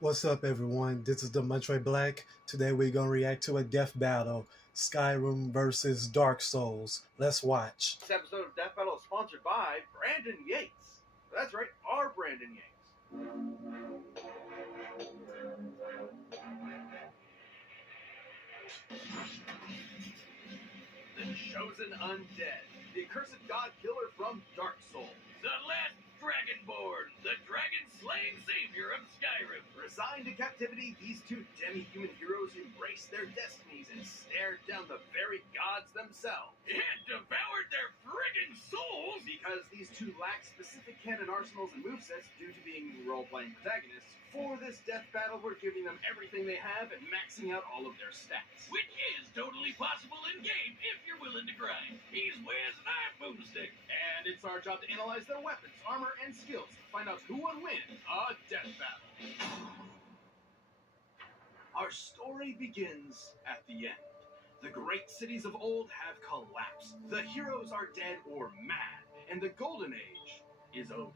What's up, everyone? This is the Montre Black. Today we're gonna react to a death battle: Skyrim versus Dark Souls. Let's watch. This episode of Death Battle is sponsored by Brandon Yates. That's right, our Brandon Yates. The Chosen Undead, the accursed god killer from Dark Souls. The last Dragonborn, the dragon-slaying savior of Skyrim. Resigned to captivity, these two demi-human heroes embraced their destinies and stared down the very gods themselves. And devoured their friggin' souls! Because these two lack specific canon arsenals and movesets due to being role-playing protagonists, for this death battle we're giving them everything they have and maxing out all of their stats. Which is totally possible in-game if you're willing to grind. He's Wiz and I'm Boomstick. And it's our job to analyze their weapons, armor, and skills to find out who would win a death battle. Our story begins at the end. The great cities of old have collapsed. The heroes are dead or mad, and the Golden Age is over.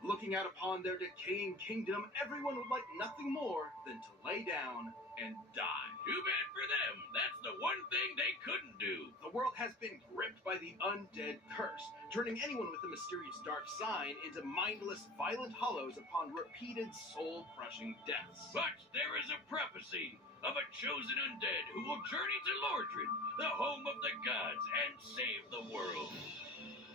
Looking out upon their decaying kingdom, everyone would like nothing more than to lay down and die. Too bad for them. That's the one thing they couldn't do. The world has been gripped by the undead curse, turning anyone with a mysterious dark sign into mindless, violent hollows upon repeated soul-crushing deaths. But there is a prophecy of a chosen undead who will journey to Lordran, the home of the gods, and save the world.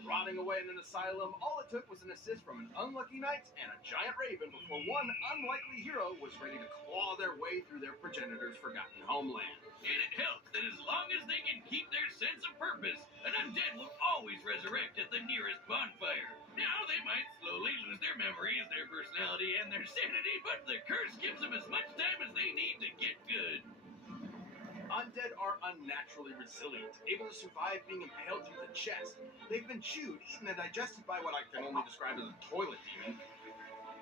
Rotting away in an asylum, all it took was an assist from an unlucky knight and a giant raven before one unlikely hero was ready to claw their way through their progenitor's forgotten homeland. And it helps that as long as they can keep their sense of purpose, an undead will always resurrect at the nearest bonfire. Now they might slowly lose their memories, their personality, and their sanity, but the curse gives them as much time as they need to get good. Undead are unnaturally resilient, able to survive being impaled through the chest. They've been chewed, eaten, and digested by what I can only describe as a toilet demon.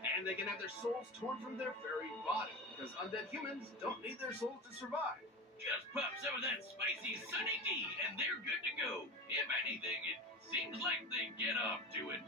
And they can have their souls torn from their very body, because undead humans don't need their souls to survive. Just pop some of that spicy Sunny D, and they're good to go. If anything, it seems like they get off to it.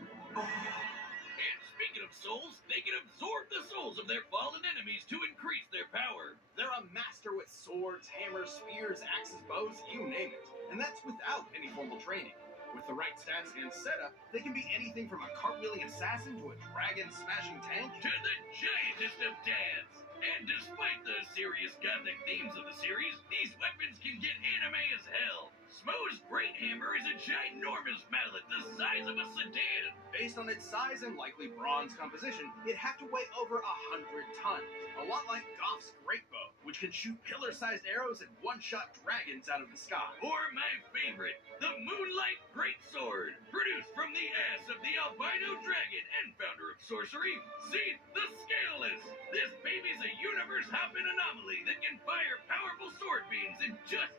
And speaking of souls, they can absorb the souls of their fallen enemies to increase their power. They're a master with swords, hammers, spears, axes, bows, you name it. And that's without any formal training. With the right stats and setup, they can be anything from a cartwheeling assassin to a dragon-smashing tank. To the giantest of dads. And despite the serious gothic themes of the series, these weapons can get anime as hell. Smo's Great Hammer is a ginormous mallet the size of a sedan. Based on its size and likely bronze composition, it'd have to weigh over 100 tons. A lot like Goff's Great Bow, which can shoot pillar-sized arrows and one-shot dragons out of the sky. Or my favorite, the Moonlight Greatsword, produced from the ass of the albino dragon and founder of sorcery, Seath the Scaleless. This baby's a universe-hopping anomaly that can fire powerful sword beams and just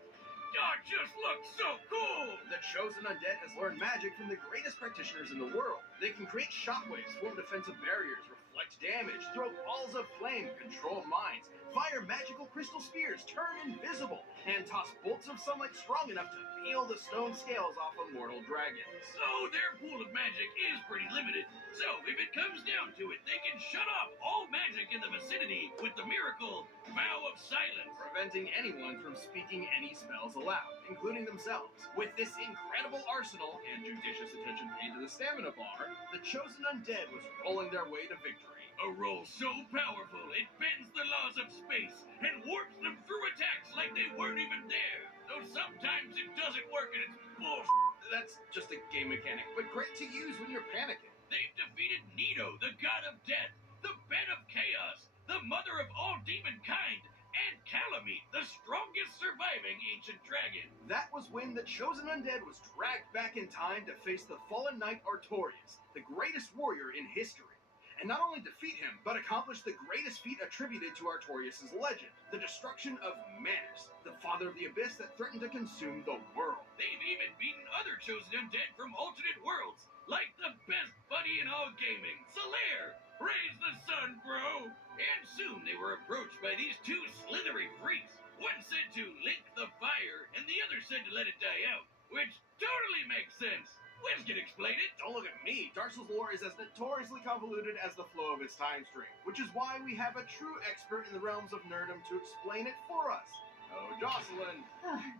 looks so cool! The Chosen Undead has learned magic from the greatest practitioners in the world. They can create shockwaves, form defensive barriers, reflect damage, throw balls of flame, control minds, fire magical crystal spears, turn invisible, and toss bolts of sunlight strong enough to peel the stone scales off of mortal dragons. So their pool of magic is pretty limited. So if it comes down to it, they can shut off all magic in the vicinity with the miracle Vow of Silence, preventing anyone from speaking any spells aloud, including themselves. With this incredible arsenal and judicious attention paid to the stamina bar, the Chosen Undead was rolling their way to victory. A roll so powerful it bends the laws of space and warps them through attacks like they weren't even there. Though sometimes it doesn't work and it's bullshit. That's just a game mechanic, but great to use when you're panicking. They've defeated Nito, the god of death, the bed of chaos, the mother of all demon kind, and Calamite, the strongest surviving ancient dragon. That was when the Chosen Undead was dragged back in time to face the fallen knight Artorias, the greatest warrior in history. And not only defeat him, but accomplish the greatest feat attributed to Artorias' legend, the destruction of Manus, the father of the abyss that threatened to consume the world. They've even beaten other Chosen Undead from alternate worlds, like the best buddy in all gaming, Solaire. Praise the sun, bro! And soon they were approached by these two slithery freaks. One said to lick the fire, and the other said to let it die out, which totally makes sense. Wiz can explain it. Don't look at me. Dark Dark Souls lore is as notoriously convoluted as the flow of its time stream, which is why we have a true expert in the realms of nerdom to explain it for us. Oh, Jocelyn.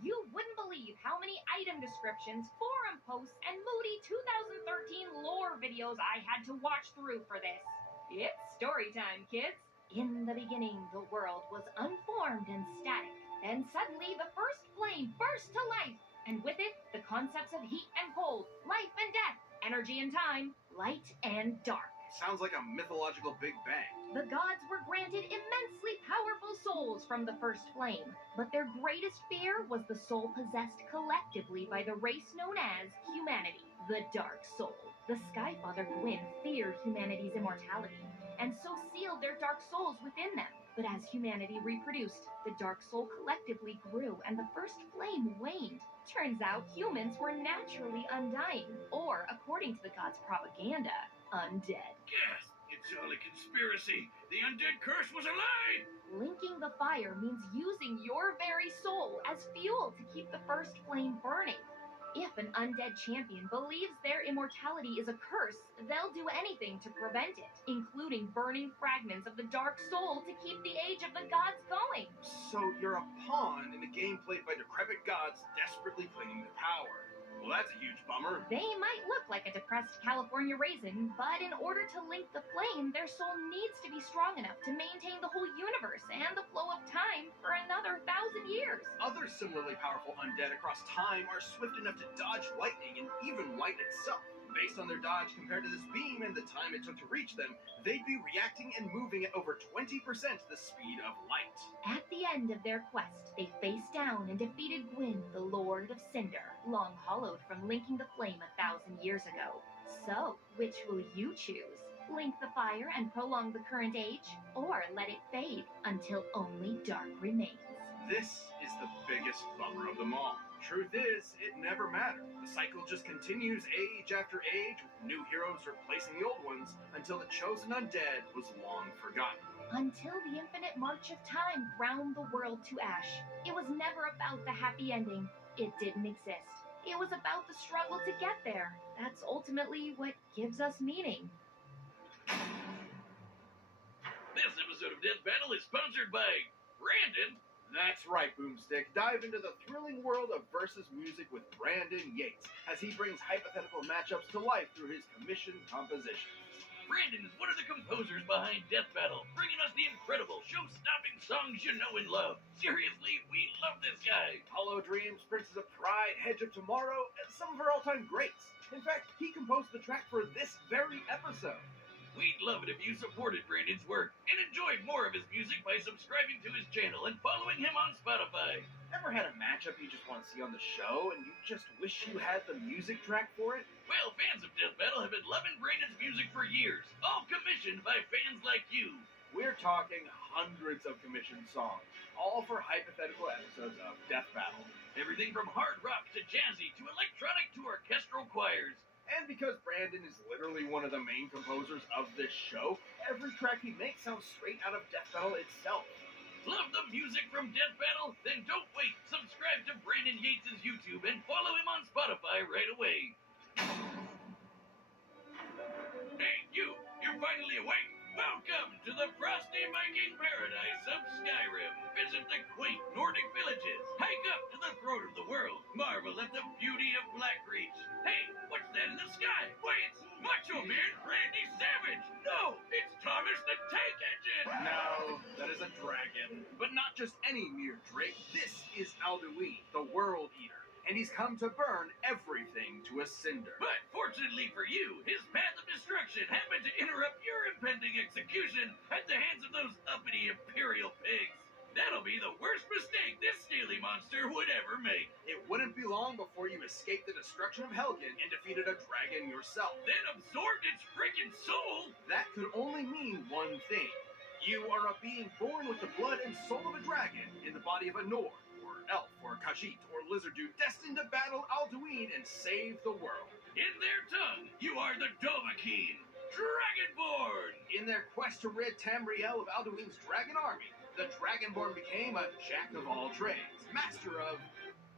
You wouldn't believe how many item descriptions, forum posts, and moody 2013 lore videos I had to watch through for this. It's story time, kids. In the beginning, the world was unformed and static. Then suddenly, the first flame burst to life, and with it, the concepts of heat and cold, life and death, energy and time, light and dark. Sounds like a mythological Big Bang. The gods were granted immensely powerful souls from the first flame, but their greatest fear was the soul possessed collectively by the race known as humanity, the Dark Soul. The Skyfather Gwyn feared humanity's immortality, and so sealed their dark souls within them. But as humanity reproduced, the Dark Soul collectively grew and the first flame waned. Turns out humans were naturally undying, or, according to the gods' propaganda, undead. Gasp! It's all a conspiracy. The undead curse was a lie! Linking the fire means using your very soul as fuel to keep the first flame burning. If an undead champion believes their immortality is a curse, they'll do anything to prevent it, including burning fragments of the Dark Soul to keep the Age of the Gods going. So you're a pawn in the game played by decrepit gods desperately clinging to power. Well, that's a huge bummer. They might look like a depressed California raisin, but in order to link the flame, their soul needs to be strong enough to maintain the whole universe and the flow of time for another 1,000 years. Other similarly powerful undead across time are swift enough to dodge lightning and even light itself. Based on their dodge compared to this beam and the time it took to reach them, they'd be reacting and moving at over 20% the speed of light. At the end of their quest, they faced down and defeated Gwyn, the Lord of Cinder, long hollowed from linking the flame 1,000 years ago. So, which will you choose? Link the fire and prolong the current age, or let it fade until only dark remains? This is the biggest bummer of them all. Truth is, it never mattered. The cycle just continues age after age, with new heroes replacing the old ones, until the chosen undead was long forgotten. Until the infinite march of time ground the world to ash. It was never about the happy ending. It didn't exist. It was about the struggle to get there. That's ultimately what gives us meaning. This episode of Death Battle is sponsored by Brandon. That's right, Boomstick. Dive into the thrilling world of versus music with Brandon Yates, as he brings hypothetical matchups to life through his commissioned compositions. Brandon is one of the composers behind Death Battle, bringing us the incredible, show-stopping songs you know and love. Seriously, we love this guy. Hollow Dreams, Princes of Pride, Hedge of Tomorrow, and some of our all-time greats. In fact, he composed the track for this very episode. We'd love it if you supported Brandon's work and enjoyed more of his music by subscribing to his channel and following him on Spotify. Ever had a matchup you just want to see on the show and you just wish you had the music track for it? Well, fans of Death Battle have been loving Brandon's music for years, all commissioned by fans like you. We're talking hundreds of commissioned songs, all for hypothetical episodes of Death Battle. Everything from hard rock to jazzy to electronic to orchestral choirs. And because Brandon is literally one of the main composers of this show, every track he makes sounds straight out of Death Battle itself. Love the music from Death Battle? Then don't wait. Subscribe to Brandon Yates' YouTube and follow him on Spotify right away. Hey, you're finally awake. Welcome to the frosty Viking paradise of Skyrim. Visit the quaint Nordic villages. Hike up to the throne of the world. Marvel at the beauty of Blackreach. Hey, what's that in the sky? Why, it's Macho Man Randy Savage. No, it's Thomas the Tank Engine. No, that is a dragon. But not just any mere drake. This is Alduin, the World Eater. And he's come to burn everything to a cinder. But fortunately for you, his path of destruction happened to interrupt your impending execution at the hands of those uppity Imperial pigs. That'll be the worst mistake this scaly monster would ever make. It wouldn't be long before you escaped the destruction of Helgen and defeated a dragon yourself. Then absorbed its freaking soul. That could only mean one thing. You are a being born with the blood and soul of a dragon in the body of a Nord, or elf, or Khajiit, or lizard dude, destined to battle Alduin and save the world. In their tongue, you are the Dovahkiin, Dragonborn. In their quest to rid Tamriel of Alduin's dragon army, the Dragonborn became a jack of all trades, master of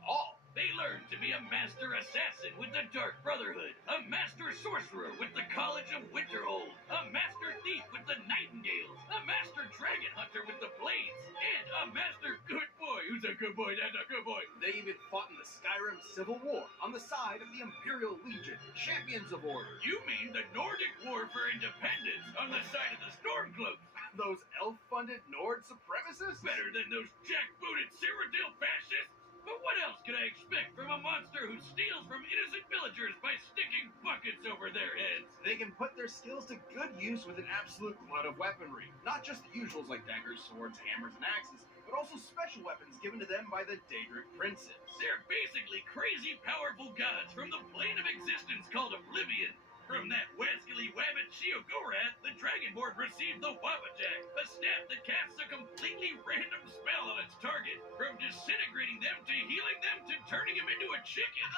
all. They learn to be a master assassin with the Dark Brotherhood, a master sorcerer with the College of Winterhold, a master thief with the Nightingales, a master dragon hunter with the Blades, and a master good boy. Who's a good boy? That's a good boy. They even fought in the Skyrim Civil War on the side of the Imperial Legion, champions of order. You mean the Nordic War for Independence on the side of the Stormcloaks? Those elf-funded Nord supremacists? Better than those jackbooted Cyrodiil fascists? But what else could I expect from a monster who steals from innocent villagers by sticking buckets over their heads? They can put their skills to good use with an absolute glut of weaponry. Not just the usuals like daggers, swords, hammers, and axes, but also special weapons given to them by the Daedric princes. They're basically crazy powerful gods from the plane of existence called Oblivion. From that wascally wabbit Sheogorath, the Dragonborn received the Wabbajack, a staff that casts a completely random spell on its target, from disintegrating them to healing them to turning them into a chicken.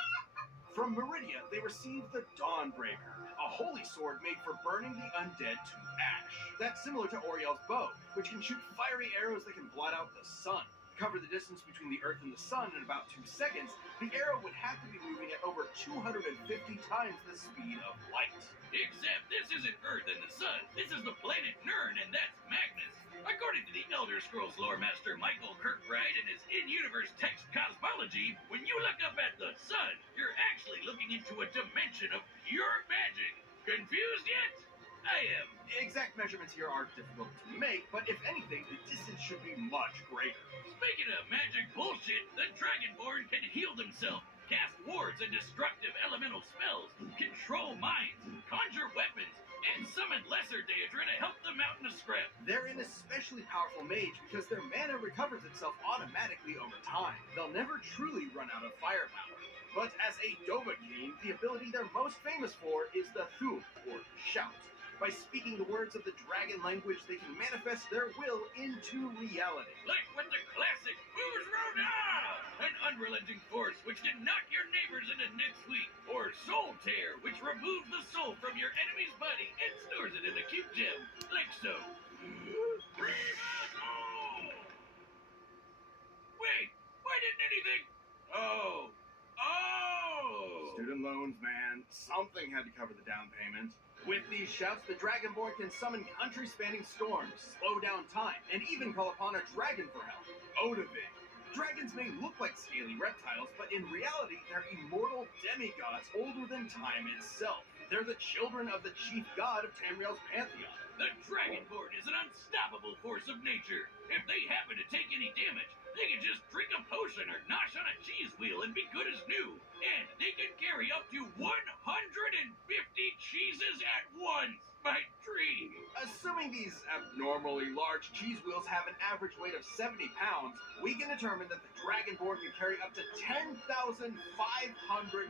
From Meridia, they received the Dawnbreaker, a holy sword made for burning the undead to ash. That's similar to Oriel's bow, which can shoot fiery arrows that can blot out the sun. To cover the distance between the Earth and the Sun in about 2 seconds, the arrow would have to be moving at over 250 times the speed of light. Except this isn't Earth and the Sun. This is the planet Nirn, and that's Magnus. According to the Elder Scrolls lore master Michael Kirkbride and his in-universe text cosmology, when you look up at the Sun, you're actually looking into a dimension of pure magic. Confused yet? I am. Exact measurements here are difficult to make, but if anything, the distance should be much greater. Speaking of magic bullshit, the Dragonborn can heal themselves, cast wards and destructive elemental spells, control minds, conjure weapons, and summon lesser Daedra to help them out in a scrap. They're an especially powerful mage because their mana recovers itself automatically over time. They'll never truly run out of firepower. But as a Dovahkiin, the ability they're most famous for is the Thum, or shout. By speaking the words of the dragon language, they can manifest their will into reality. Like with the classic Uzroda! An unrelenting force which can knock your neighbors into NetSuite. Or Soul Tear, which removes the soul from your enemy's body and stores it in a cute gem. Like so. Wait, why didn't anything? Oh. Student loans, man. Something had to cover the down payment. With these shouts, the Dragonborn can summon country-spanning storms, slow down time, and even call upon a dragon for help, Odahviing. Dragons may look like scaly reptiles, but in reality, they're immortal demigods older than time itself. They're the children of the chief god of Tamriel's pantheon. The Dragonborn is an unstoppable force of nature. If they happen to take any damage, they can just drink a potion or nosh on a cheese wheel and be good as new. And they can carry up to 150 cheeses at once. My dream. Assuming these abnormally large cheese wheels have an average weight of 70 pounds, we can determine that the Dragonborn can carry up to 10,500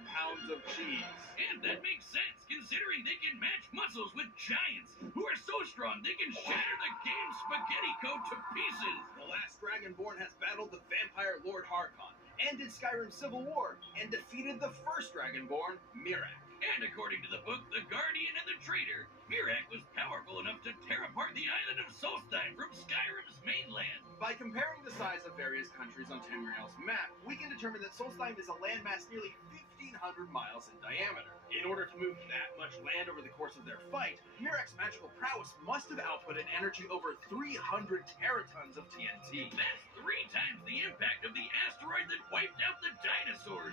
pounds of cheese. And that makes sense, considering they can match muscles with giants, who are so strong they can shatter the game's spaghetti code to pieces. The last Dragonborn has battled the vampire Lord Harkon, ended Skyrim Civil War, and defeated the first Dragonborn, Miraak. And according to the book The Guardian and the Traitor, Miraak was powerful enough to tear apart the island of Solstheim from Skyrim's mainland. By comparing the size of various countries on Tamriel's map, we can determine that Solstheim is a landmass nearly 1,500 miles in diameter. In order to move that much land over the course of their fight, Miraak's magical prowess must have outputted energy over 300 teratons of TNT. That's 3 times the impact of the asteroid that wiped out the dinosaurs.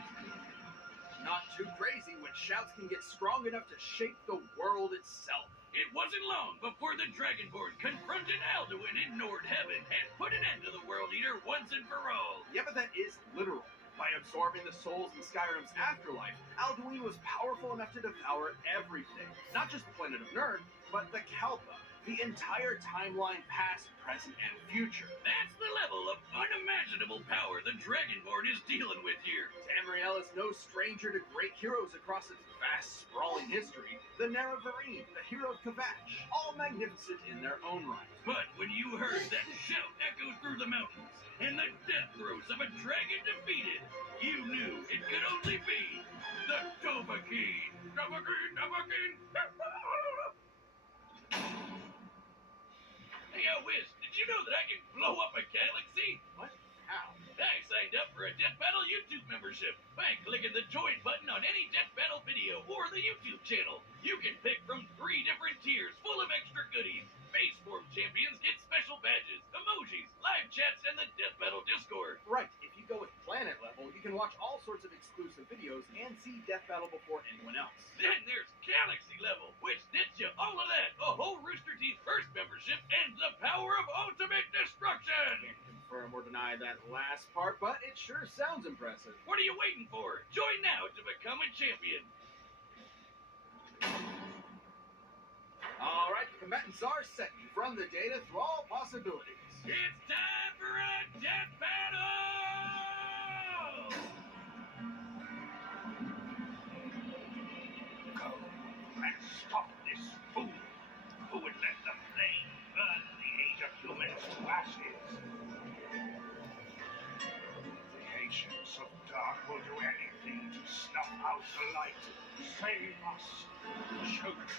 Not too crazy when shouts can get strong enough to shake the world itself. It wasn't long before the Dragonborn confronted Alduin in Nordheaven and put an end to the World Eater once and for all. Yeah, but that is literal. By absorbing the souls in Skyrim's afterlife, Alduin was powerful enough to devour everything. Not just the planet of Nirn, but the Kalpa, the entire timeline past, present, and future. That's the level of unimaginable power the Dragonborn is dealing with here. Tamriel is no stranger to great heroes across its vast, sprawling history. The Nerevarine, the hero of Kvatch, all magnificent in their own right. But when you heard that shout echo through the mountains, and the death throes of a dragon defeated, you knew it could only be the Dovahkiin. Dovahkiin. Hey, Wiz, did you know that I can blow up a galaxy? What? How? I signed up for a Death Battle YouTube membership. clicking the join button on any Death Battle video or the YouTube channel. You can pick from 3 different tiers full of extra goodies. Base form champions get special badges, emojis, live chats, and the Death Battle Discord. Right, if you go with planet level, you can watch all sorts of exclusive videos and see Death Battle before anyone else. Then there's Galaxy level, which nets you all of that, a whole Rooster Teeth First membership, and the power of ultimate destruction. Can't confirm or deny that last part, but it sure sounds impressive. What are you waiting for? Join now to become a champion. All right, the combatants are set. You've run the data through all possibilities. It's time for a death battle! Go and stop this fool who would let the flame burn the age of humans to ashes. The agents of dark will do anything to snuff out the light. Save us. Children,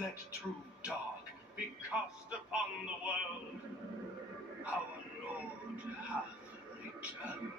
let true dark be cast upon the world. Our Lord hath returned.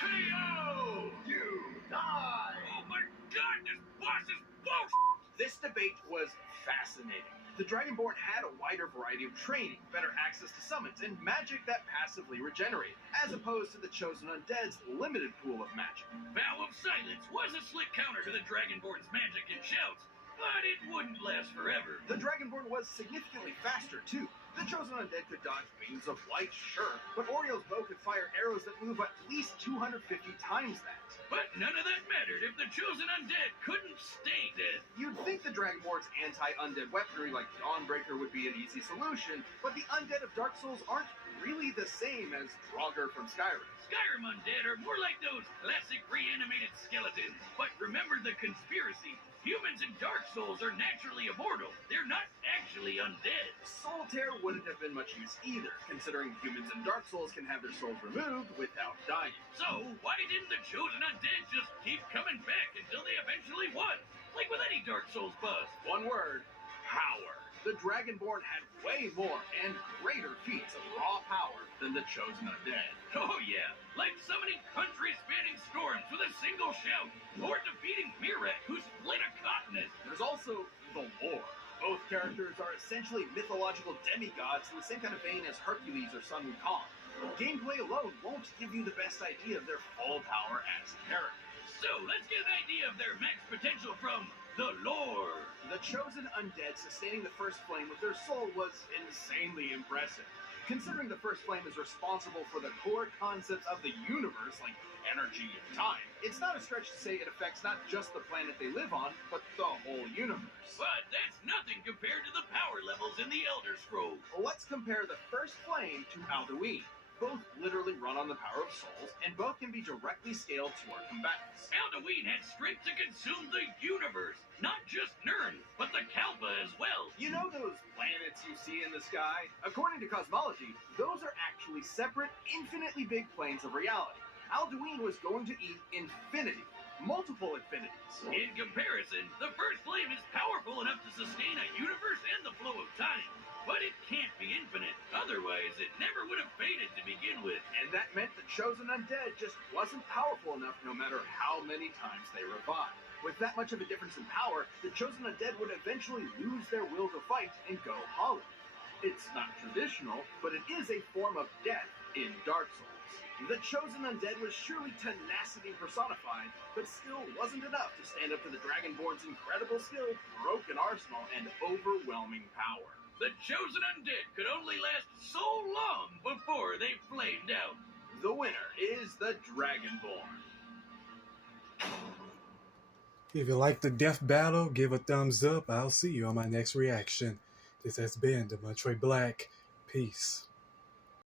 KO! You die! Oh my god, this boss is bullshit! This debate was fascinating. The Dragonborn had a wider variety of training, better access to summons, and magic that passively regenerated, as opposed to the Chosen Undead's limited pool of magic. Vow of Silence was a slick counter to the Dragonborn's magic and shouts, but it wouldn't last forever. The Dragonborn was significantly faster, too. The chosen undead could dodge beams of light, sure, but Oriole's bow could fire arrows that move at least 250 times that. But none of that mattered if the chosen undead couldn't stay dead. You'd think the Dragonborn's anti-undead weaponry like Dawnbreaker would be an easy solution, but the undead of Dark Souls aren't really the same as Draugr from Skyrim. Skyrim undead are more like those classic reanimated skeletons. But remember the conspiracy. Humans in Dark Souls are naturally immortal. They're not actually undead. Solitaire wouldn't have been much use either, considering humans in Dark Souls can have their souls removed without dying. So, why didn't the chosen undead just keep coming back until they eventually won? Like with any Dark Souls boss. One word: power. The Dragonborn had way more and greater feats of raw power than the chosen undead. Oh yeah, like summoning country-spanning storms with a single shout, or defeating Mirek, who split a continent. There's also the lore. Both characters are essentially mythological demigods in the same kind of vein as Hercules or Sun Wukong. Gameplay alone won't give you the best idea of their full power as characters. So, let's get an idea of their max potential from the lore. The chosen undead sustaining the first flame with their soul was insanely impressive. Considering the first flame is responsible for the core concepts of the universe, like energy and time, it's not a stretch to say it affects not just the planet they live on, but the whole universe. But that's nothing compared to the power levels in the Elder Scrolls. Let's compare the first flame to Alduin. Both literally run on the power of souls, and both can be directly scaled to our combatants. Alduin had strength to consume the universe, not just Nirn, but the Kalpa as well. You know those planets you see in the sky? According to cosmology, those are actually separate, infinitely big planes of reality. Alduin was going to eat infinity. Multiple infinities. In comparison, the first flame is powerful enough to sustain a universe and the flow of time. But it can't be infinite, otherwise it never would have faded to begin with. And that meant the chosen undead just wasn't powerful enough no matter how many times they revived. With that much of a difference in power, the chosen undead would eventually lose their will to fight and go hollow. It's not traditional, but it is a form of death in Dark Souls. The chosen undead was surely tenacity personified, but still wasn't enough to stand up to the Dragonborn's incredible skill, broken arsenal, and overwhelming power. The chosen undead could only last so long before they flamed out. The winner is the Dragonborn. If you like the death battle, give a thumbs up. I'll see you on my next reaction. This has been the Montroy Black. Peace.